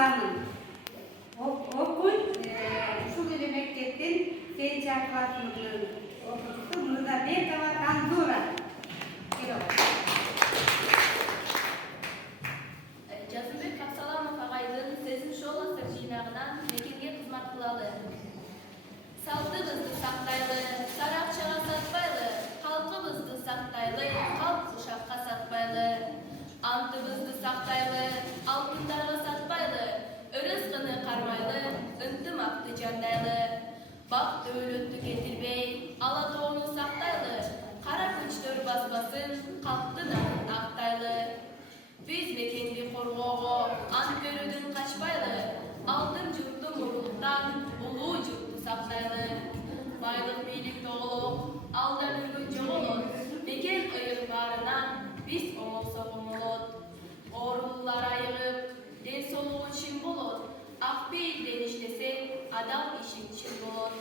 кыланын. Окуй ушул эле мектептин 8 классынын окуучусу Мырзабекова Танзура. Жазымбек Аксаламов агайдын сезим шоуласы жыйнагынан мекенге кызмат кылалы. Салтыбызды сактайлы, сары акчага сатпайлы, калкыбызды сактайлы, калк ушакка сатпайлы. Антыбызды сактайлы, алтындарга сатпайлы, ырыскыны кармайлы, ынтымакты жандайлы. Бак дөөлөттү кетирбей, ала тоону сактайлы, кара күчтөр басбасын, калктын атын актайлы. Биз мекенди коргоого ант берүүдөн качпайлы, алтын журтту муруктан улуу журтту сактайлы. Байлык бийлик тоголок, алдан үргөн жоголот, мекен ыйыктарынан биз оңолсок оңолот. Оорулуулар айыгып, ден соолугу чың болот, ак пейилден иштесек, адал ишин чын болот.